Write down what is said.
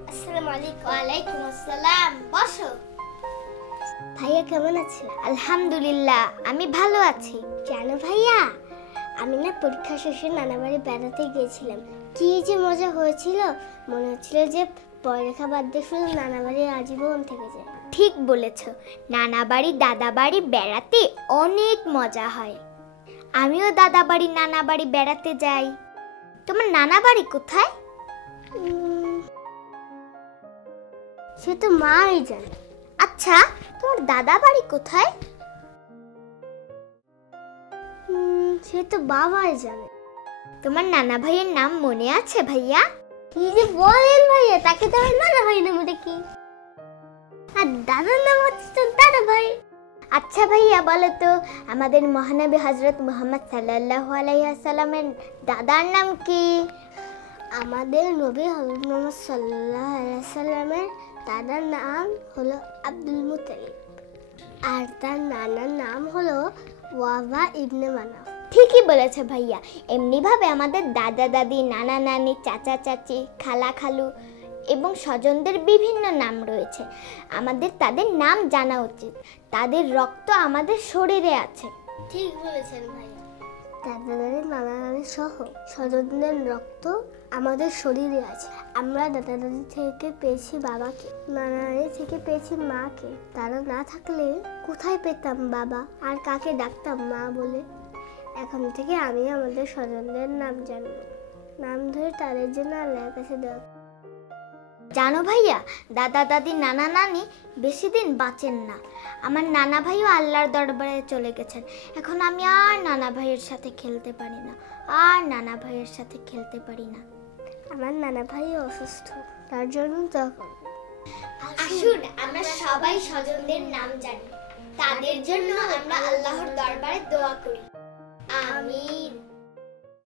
আসসালামু আলাইকুম। ওয়ালাইকুম আসসালাম। বসো। ভাইয়া কেমন আছেন? আলহামদুলিল্লাহ, আমি ভালো আছি। জানো ভাইয়া, আমি না পরীক্ষা শেষে নানা বাড়ি বেড়াতে গিয়েছিলাম। কি যে মজা হয়েছিল, মনে হচ্ছিল যে পড়ালেখা বাদ দিয়ে শুধু নানা বাড়ি আজীবন থেকে যায়। ঠিক বলেছ, নানা বাড়ি দাদা বাড়ি বেড়াতে অনেক মজা হয়। আমিও দাদা বাড়ি নানা বাড়ি বেড়াতে যাই। তোমার নানা বাড়ি কোথায়? সে তো মাই জানে। আচ্ছা, তোমার দাদা বাড়ি কোথায়? সে তো বাবাই জানে। তোমার নানা ভাইয়ের নাম মনে আছে ভাইয়া? কি যে বলেন ভাইয়া, তাকে তো আমার নানা ভাই নাম দেখি। আর দাদার নাম হচ্ছে তো দাদা ভাই। আচ্ছা ভাইয়া, বলো তো আমাদের মহানবী হযরত মুহাম্মদ সাল্লাল্লাহু আলাইহি ওয়াসাল্লামের দাদার নাম কি? আমাদের নবী হযরত মুহাম্মদ সাল্লাল্লাহু আলাইহি ওয়াসাল্লামের দাদার নাম হলো আব্দুল মুত্তালিব, আর তার নানার নাম হলো ওয়াবা ইবনে মানাফ। ঠিকই বলেছে ভাইয়া। এমনিভাবে আমাদের দাদা দাদি, নানা নানি, চাচা চাচি, খালা খালু এবং স্বজনদের বিভিন্ন নাম রয়েছে। আমাদের তাদের নাম জানা উচিত। তাদের রক্ত আমাদের শরীরে আছে। ঠিক বলেছেন ভাইয়া। দাদা দাদি, নানা নানি সহ স্বজনদের রক্ত আমাদের শরীরে আছে। আমরা দাদা দাদি থেকে পেয়েছি বাবাকে, নানা নানি থেকে পেয়েছি মাকে। তারা না থাকলে কোথায় পেতাম বাবা, আর কাকে ডাকতাম মা বলে? এখন থেকে আমি আমাদের স্বজনদের নাম জানব, নাম ধরে তাদের জন্য আল্লাহর কাছে দেওয়া। জানো ভাইয়া, দাদা দাদি, নানা নানি বেশি দিন বাঁচেন না। আমার নানা ভাইও আল্লাহর দরবারে চলে গেছেন। এখন আমি আর নানা ভাইয়ের সাথে খেলতে পারি না, আমার নানা ভাই অসুস্থ, তার জন্য তখন আসুন আমরা সবাই স্বজনদের নাম জানি, তাদের জন্য আমরা আল্লাহর দরবারে দোয়া করি। আমিন।